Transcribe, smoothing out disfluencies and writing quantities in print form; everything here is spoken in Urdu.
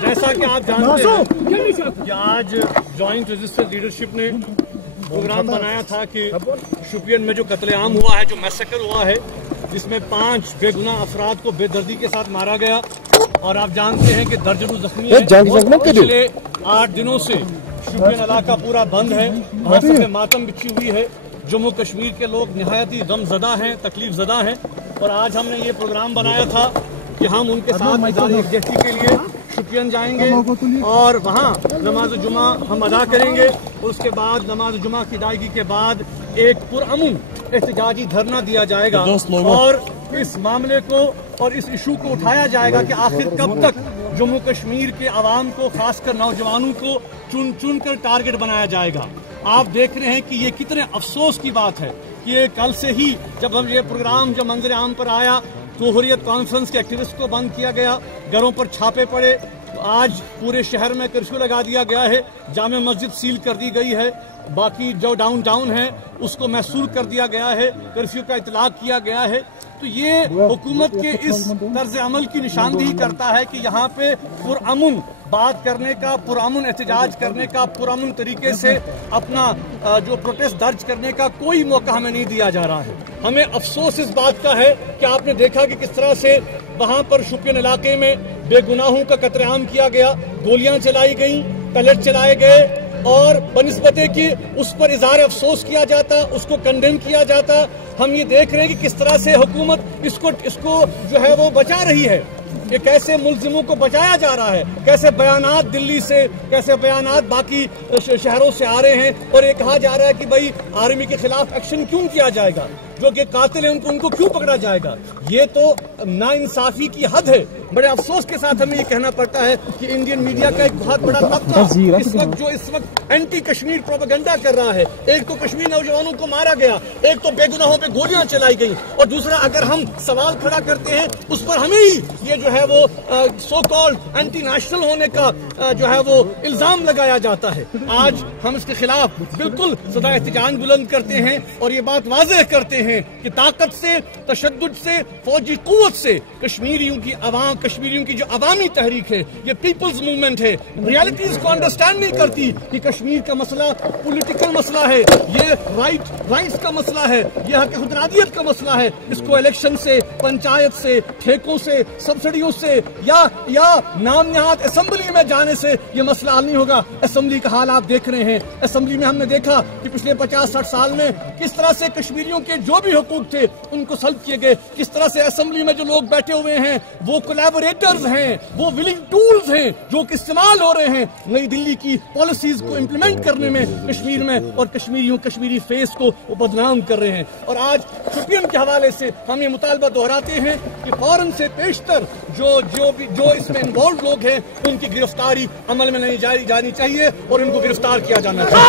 جیسا کہ آپ جانتے ہیں کہ آج جوائنٹ رجسٹر لیڈرشپ نے پروگرام بنایا تھا کہ شوپین میں جو قتل عام ہوا ہے، جو میسیکر ہوا ہے، جس میں 5 بے گناہ افراد کو بے دردی کے ساتھ مارا گیا، اور آپ جانتے ہیں کہ درجنوں زخمی ہیں۔ پچھلے 8 دنوں سے شوپین علاقہ پورا بند ہے، موسم میں ماتم بچھی ہوئی ہے۔ جموں کشمیر کے لوگ نہایت ہی غم زدہ ہیں، تکلیف زدہ ہیں، اور آج ہم نے یہ پروگرام بنایا تھا کہ ہم ان کے ساتھ ادارے یکجہتی کے لیے شوپین جائیں گے اور وہاں نماز جمعہ ہم ادا کریں گے، اور اس کے بعد نماز جمعہ کی ادائیگی کے بعد ایک پرامن احتجاجی دھرنا دیا جائے گا، اور اس معاملے کو اور اس ایشو کو اٹھایا جائے گا کہ آخر کب تک جموں کشمیر کے عوام کو، خاص کر نوجوانوں کو چن چن کر ٹارگٹ بنایا جائے گا۔ آپ دیکھ رہے ہیں کہ یہ کتنے افسوس کی بات ہے کہ یہ کل سے ہی جب ہم یہ پروگرام جب منظر عام پر آیا تو حریت کانفرنس کے ایکٹیوسٹ کو بند کیا گیا، گھروں پر چھاپے پڑے، آج پورے شہر میں کرفیو لگا دیا گیا ہے، جامع مسجد سیل کر دی گئی ہے، باقی جو ڈاؤن ٹاؤن ہے اس کو محصور کر دیا گیا ہے، کرفیو کا اطلاق کیا گیا ہے۔ تو یہ حکومت کے اس طرز عمل کی نشاندہی کرتا ہے کہ یہاں پہ پرامن بات کرنے کا، پرامن احتجاج کرنے کا، پرامن طریقے سے اپنا جو پروٹیسٹ درج کرنے کا کوئی موقع ہمیں نہیں دیا جا رہا ہے۔ ہمیں افسوس اس بات کا ہے کہ آپ نے دیکھا کہ کس طرح سے وہاں پر شوپین علاقے میں بے گناہوں کا قتل عام کیا گیا، گولیاں چلائی گئیں، پیلٹ چلائے گئے، اور بنسبت کہ اس پر اظہار افسوس کیا جاتا، اس کو کنڈیم کیا جاتا۔ ہم یہ دیکھ رہے ہیں کہ کس طرح سے حکومت اس کو جو ہے وہ بچا رہی ہے، کہ کیسے ملزموں کو بچایا جا رہا ہے، کیسے بیانات دلی سے، کیسے بیانات باقی شہروں سے آ رہے ہیں، اور یہ کہا جا رہا ہے کہ بھائی آرمی کے خلاف ایکشن کیوں کیا جائے گا، جو کہ قاتل ہیں ان کو کیوں پکڑا جائے گا۔ یہ تو ناانصافی کی حد ہے۔ بڑے افسوس کے ساتھ ہمیں یہ کہنا پڑتا ہے کہ انڈین میڈیا کا ایک بہت بڑا طبقہ اس وقت اینٹی کشمیر پروپیگنڈا کر رہا ہے۔ ایک تو کشمیر نوجوانوں کو مارا گیا، ایک تو بے گناہوں پہ گولیاں چلائی گئی، اور دوسرا اگر ہم سوال کھڑا کرتے ہیں اس پر ہمیں ہی یہ جو ہے وہ سو کالڈ اینٹی نیشنل ہونے کا جو ہے وہ الزام لگایا جاتا ہے۔ آج ہم اس کے خلاف بالکل صدا احتجاج بلند کرتے ہیں، اور یہ بات واضح کرتے ہیں کہ طاقت سے، تشدد سے، فوجی قوت سے کشمیریوں کی جو عوامی تحریک ہے، یہ پیپلز موومنٹ ہے، ریالٹیز کو انڈرسٹینڈ نہیں کرتی کہ کشمیر کا مسئلہ پولیٹیکل مسئلہ ہے، یہ رائٹس کا مسئلہ ہے، یہ حق خودارادیت کا مسئلہ ہے۔ اس کو الیکشن سے، پنچایت سے، ٹھیکوں سے، سبسڈیوں سے یا نام نہاد اسمبلی میں جانے سے یہ مسئلہ حل نہیں ہوگا۔ اسمبلی کا حال آپ دیکھ رہے ہیں۔ اسمبلی میں ہم نے دیکھا کہ پچھلے 50-60 سال میں کس طرح سے کشمیریوں کے جو بھی حقوق تھے ان کو سلب کیے گئے، کس طرح سے اسمبلی میں جو لوگ بیٹھے ہوئے ہیں وہ کولیبوریٹرز ہیں، وہ ولنگ ٹولز ہیں جو کہ استعمال ہو رہے ہیں نئی دلی کی پالیسیز کو امپلیمنٹ کرنے میں کشمیر میں، اور کشمیری فیس کو وہ بدنام کر رہے ہیں۔ اور آج شوپین کے حوالے سے ہم یہ مطالبہ دہراتے ہیں کہ فوراً سے پیشتر جو اس میں انوالوڈ لوگ ہیں ان کی گرفتاری عمل میں نہیں جانی چاہیے، اور ان کو گرفتار کیا جانا چاہیے۔